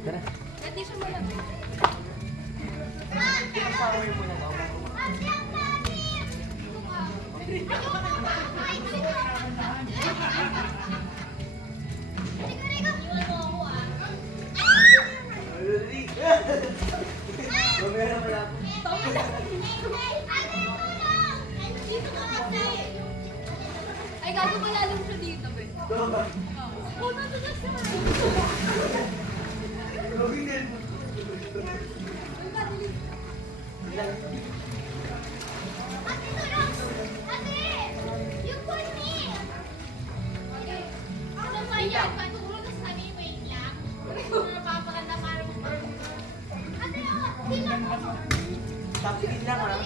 Tara. Hindi siya malamig. Power mo na daw. Ay, gago malalim siya dito, be. Oh, natugas siya. Tapigin lang ha.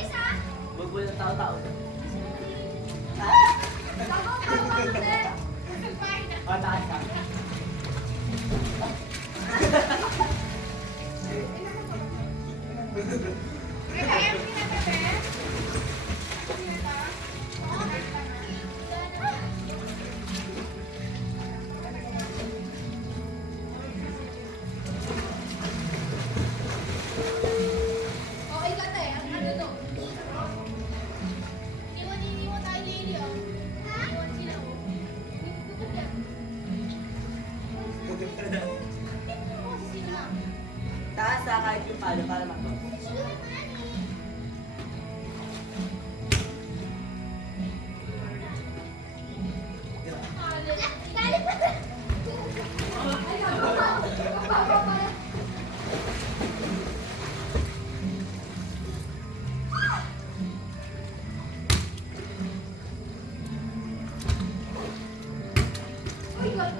Huwag mo ng tao-tao. Taas ka. Okay ka tayo. Ano to? Iwan tayo, Lily, oh. Iwan sila, oh. Taas ha, kahit yung palo para makto.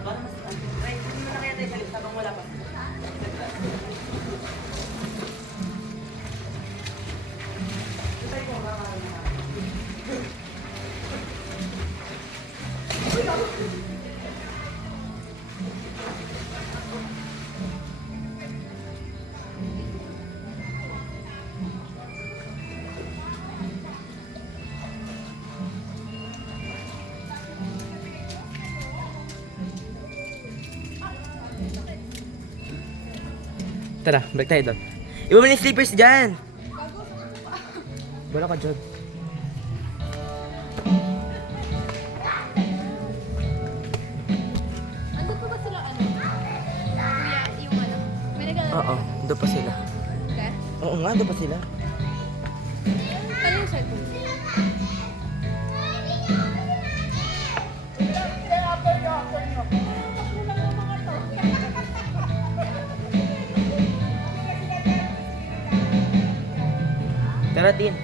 Para mas... Ay, hindi mo na kaya tayo salit habang wala pa. Tara, break tayo doon. Iba mo na yung slippers dyan! Wala ka dyan. Andun pa ba sila, ano? Kuya, yung ano? May nag-alala. Oo, doon pa sila. Okay? Oo nga, doon pa sila. Ano yung cellphone? Tara, Tin.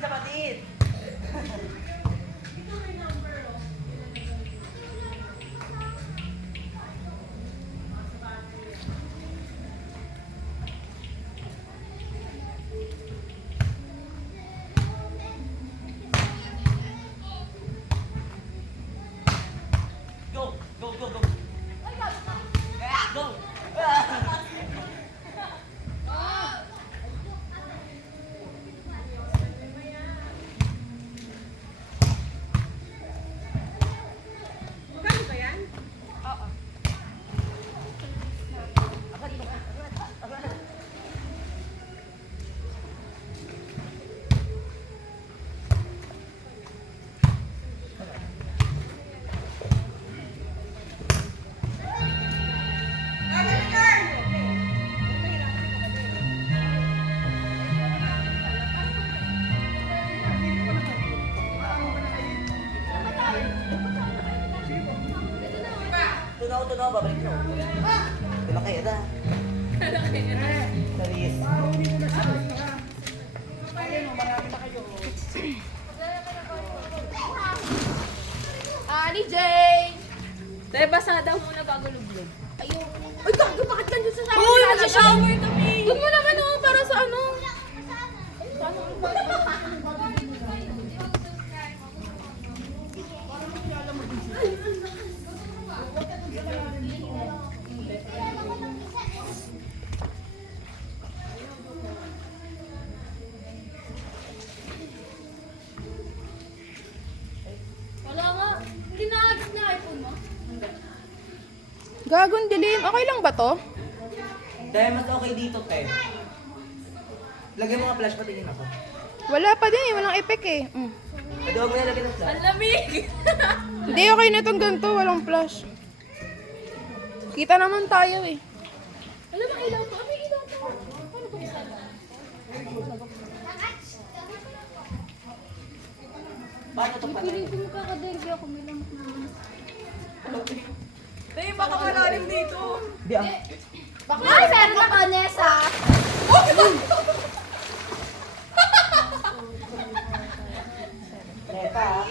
sa patit. Go, go, go, go. Go. Magkano ba yan? Tunaw, babalik na. Wala kayo na. Saris. Ani Jane! Dahil basa daw muna bago lublog. Ayun. Ay, gago, bakit nandun sa shower? Uy, nasa-shower kami! Doon mo naman oh, para sa ano? Wala nga. Hindi na-agad na iPhone mo? Gagon dilim. Okay lang ba to? Dahil mas okay dito, te. Lagay mo nga flash, patingin ako. Wala pa din eh. Walang effect eh. Mm. Pwede huwag mo nalagyan ng flash. Ang lamig! Hindi, okay na itong ganito. Walang flash. Kita naman tayo eh. Alam mo, ilaw to. Ano ilaw to? Paano ba isa? Paano ito patay? Pilitin mo kakaderby ako. May lamok naman. Dahil baka malalim dito. Di ah. Ay, meron na ka, Nessa! Neta ah.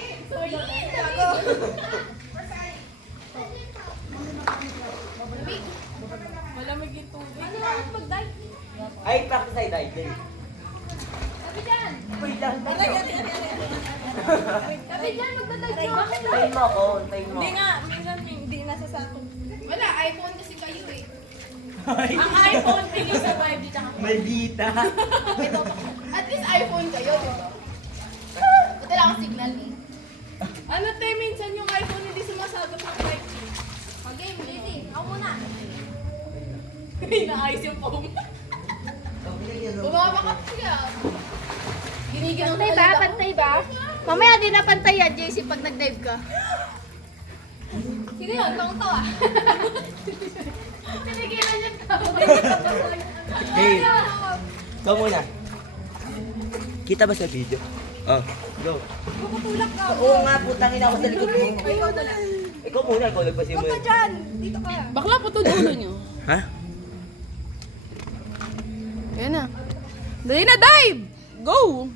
Malamig yung tubig. Ano ako mag-dive? Ay, practice ay diving. Sabi dyan! Wait lang. Sabi dyan, magdadive ka. Tayin mo ako, tayin mo. Hindi nga, minsan hindi nasasakot. Wala, iPhone kasi kayo eh. Ang iPhone, pili sa 5G tsaka Maldita. Ito, at least iPhone kayo, di ba? Ito lang ang signal eh. Ano te, minsan yung iPhone hindi sumasagap ng 5G. Okay, ready. Ako muna. Inaayos yung phone. Bumabakat siya. Ginigil Pantay ba? Pantay ba? Mamaya di na pantay yan, JC, pag nag-dive ka. Sino yun? Tawang tawa. Pinigilan niya tawa. Hey. Ikaw muna. Kita ba sa video? Oh, go. Puputulak ka. Oo nga, putang ina ako sa likod mo. Ikaw na lang. Ikaw muna, ikaw nagpasimula. Huwag ka dyan. Dito ka. Bakla po to dulo nyo. Ha? Ayan na. Dali na, dive! Go!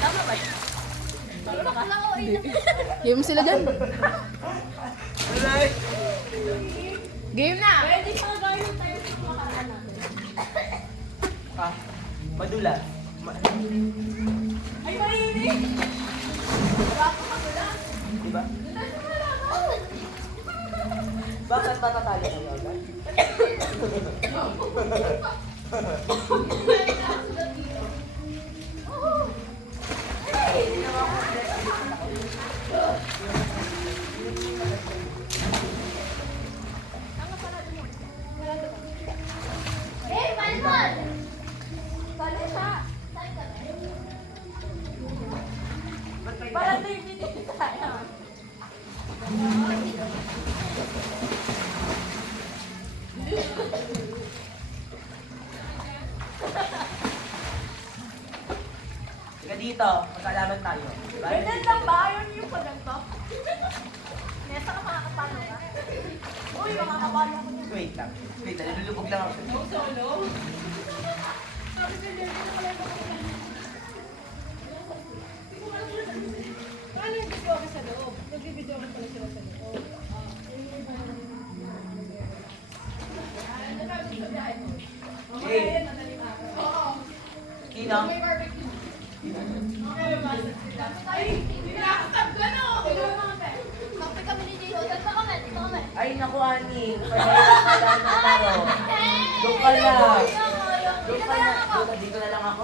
Tama ba yun? Bakla ko eh. Game sila dyan. Game na! Pwede pa gawin tayo sa makaraan natin. Ah, madula. Ay, mainit! Diba? Bakit matatalo ka ba? Eh, Palmon! Palo siya. Para tayo pinili tayo. Sige dito, magkalaman tayo. Diba? Ganyan lang ba? Ayaw niyo pa lang to? Nesa ka makakapalo ka? Uy, makakapalo ako niya. Wait lang. Nilulubog lang ako. No solo. Paano yung video ako sa loob? Nag-video ako pala sila sa loob. Okay. Kino? Kapag kami ni Jay, hotel pa kami. Dito kami. Ay, naku, Ani. Pagkakataon na tayo. Doon ka na. Doon ka na. Dito na lang ako.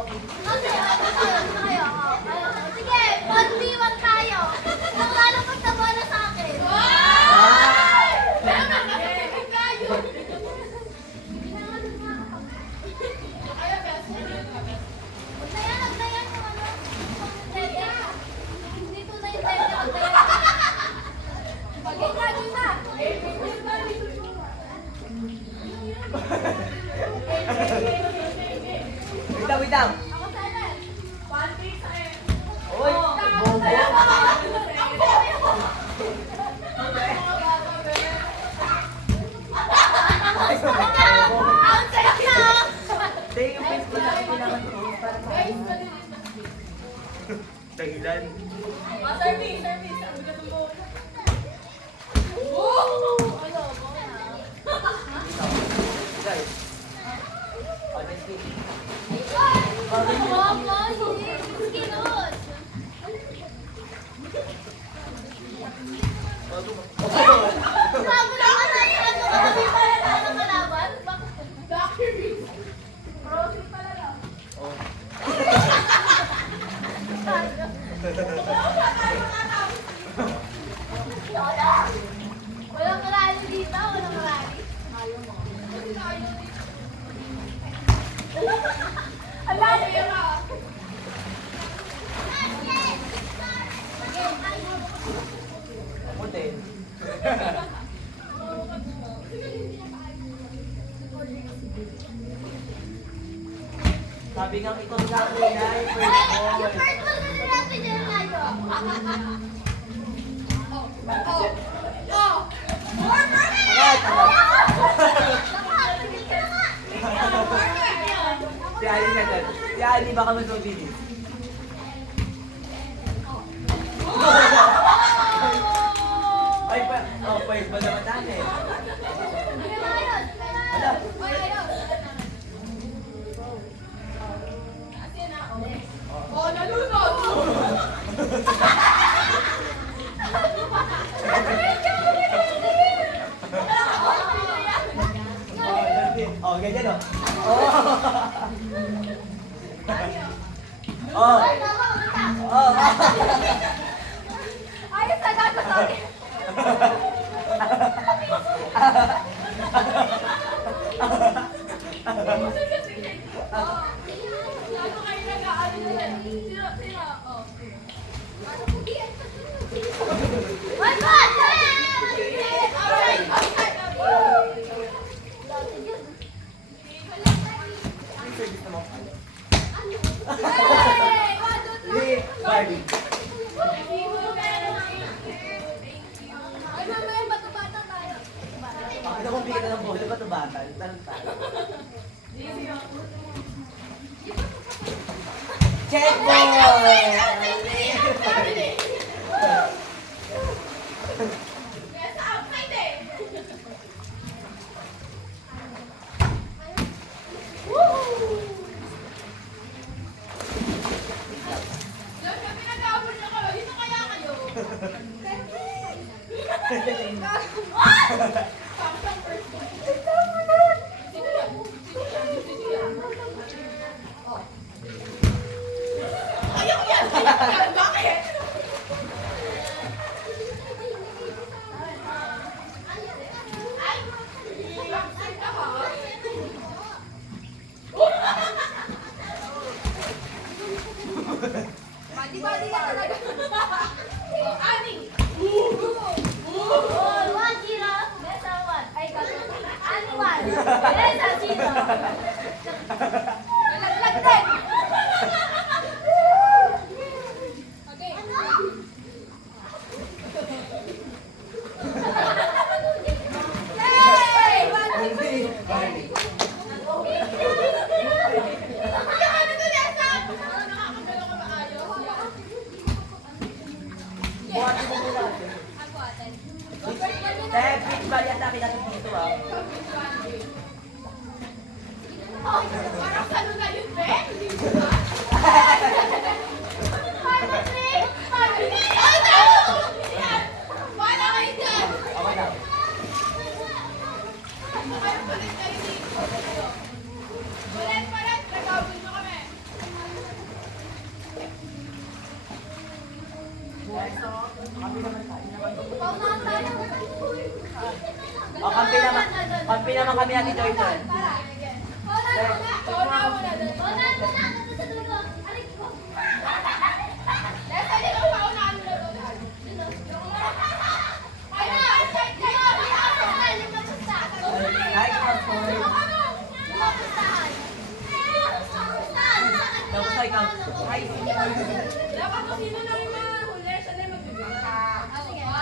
Sige, 1v1 tayo. Ang lalapag na bola sa akin. Huwag na yan yung ano. Tete. Hindi tunay yung tete. Huwag na yan. Pag-ikagin na. Wait lang, wait lang. Ako silent. Uy, bobo. Ang sarap na. Hindi, yung face ko lang kailangan ko. Para dahilan. Service. Ang bigat ng buhok. Guys. Honestly. Walang marali dito, walang marali. Ala, Ako din. Sabi nga ikaw sa akin ay Yung first first one na natin dyan tayo. Si Ali na dyan. Si Ali baka mas mabilis. Ay pa, first ba naman natin? Oh, nalunod! Oh, ganyan oh. Oh. Oh. Ayos na gago sa akin. Lalo kayo nag-aano na yan. Sino? Oh. One, one! Service na mo. Hey! One, two, three. Barbie. Ay, mamaya, bato-bata tayo. Pakita kong bigyan ng bola ba ito bata? Tanong tayo. Check boy! Ayaw yan! Parang ano na yun, be? Hindi mo ba? Wala kayo dyan! Okay na. Palit kayo dito. Palit! Nagawin mo kami. Paunahan tayo. O, kampi naman kami natin, Joy. Paunahan muna. Paunahan mo na doon. Paunahan muna. Nandun sa dulo. Aray ko. Nasa dito, paunahan mo na doon. Ay na! Tapos ay kang... Ay, Dapat kung sino na rin mahuli, siya na yung magbibigay.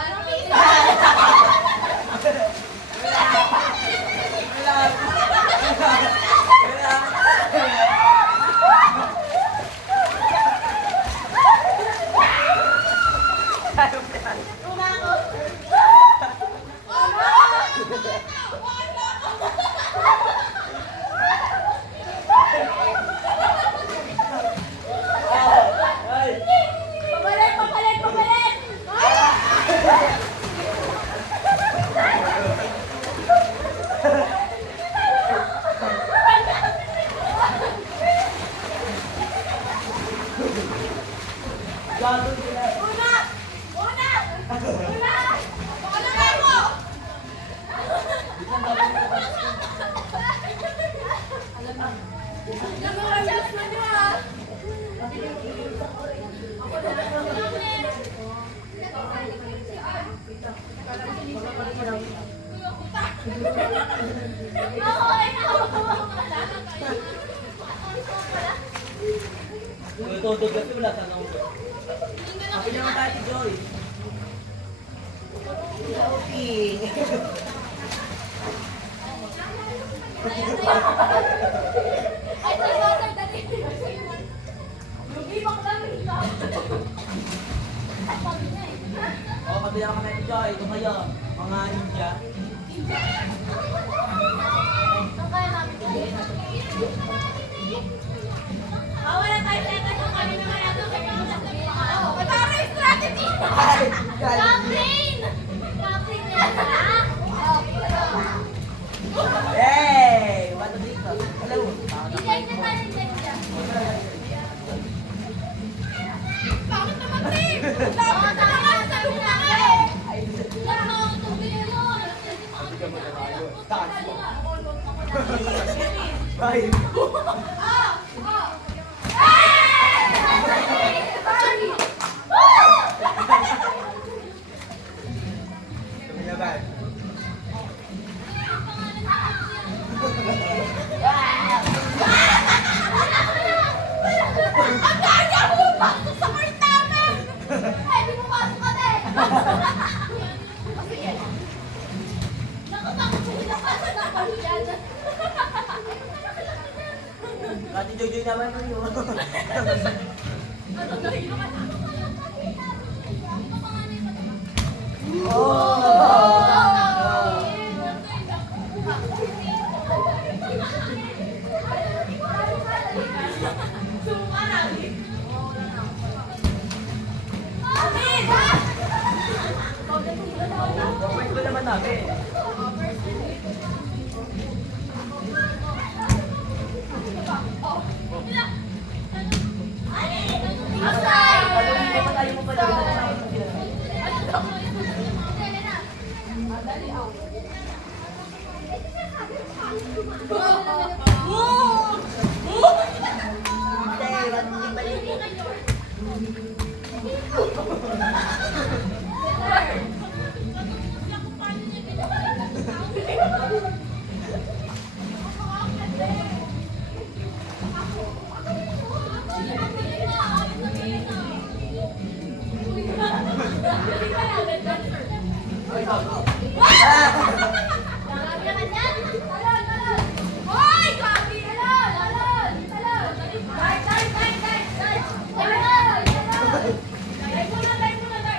tutod kasi wala sa nang... Kampi naman tayo, Joy. Okay. Ay, sir, dali. Lumibak lang dito. Sabi na eh. O, kampi naman kami, Joy. Ito kayo, mga India. Ito kaya namin. Wala tayo letter kung kami naman natin sa mga Matara yung strategy! Captain! Captain na ha? Hey! What the dito? Hello. Design na tayo, design na. Bakit naman, Tim? Oo, Dapat na naman sa luna ka eh! Lang ako, tubig yun. Bye. Kami naman. Ang kanya pumapasok sa court namin! Ay, di mo pasok ka din. Nakatakot ko pinapasok na kami dyan. Ate Joy naman yun. Gawin ko naman namin. Ayaw mo pa daw. Hoy! Grabe! Dive muna!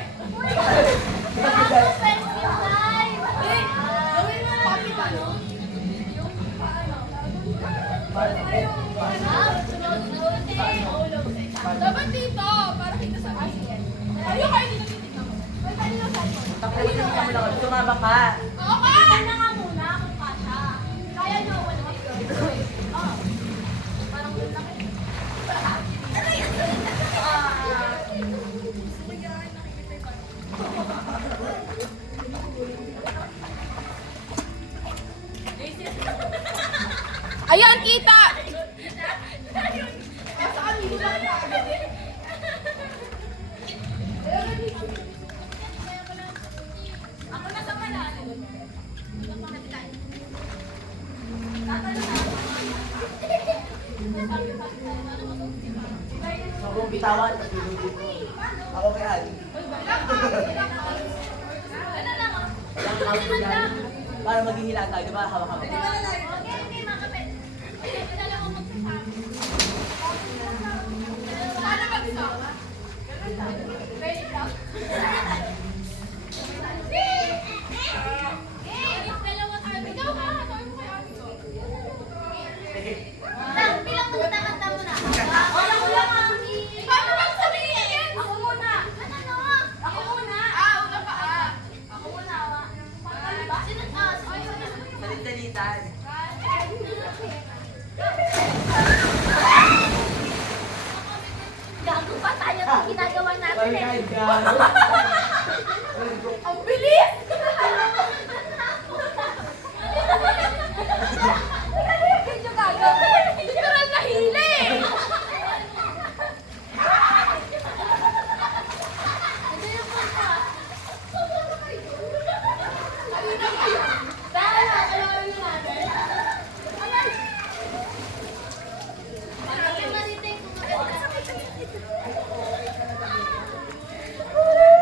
Dapat dito, para kita sa akin. Ayaw kayo dito titignan mo. Ay, kanino sa akin? Tapos na kami lang. Sumama ka. Okay! Na nga muna kung kasha. Kaya nyo, wala kayo. Parang doon lang eh. Ayan, kita! Ako na sa malalim. So, kung bitawan, tapos lulubin ko. Ako kay Ali. Lang hawak ko dyan. Para maghihila tayo, di ba? Hawak-hawak. Paano mag-isa? Ready ka? Ikaw ka, sabi mo kay ate ko. Paano magsabihin? Ako muna. Ako muna. Una pa Ako muna. Salit-salitan. Gago pa tayo sa ginagawa natin Balik eh. kahit gago. Ang bilis!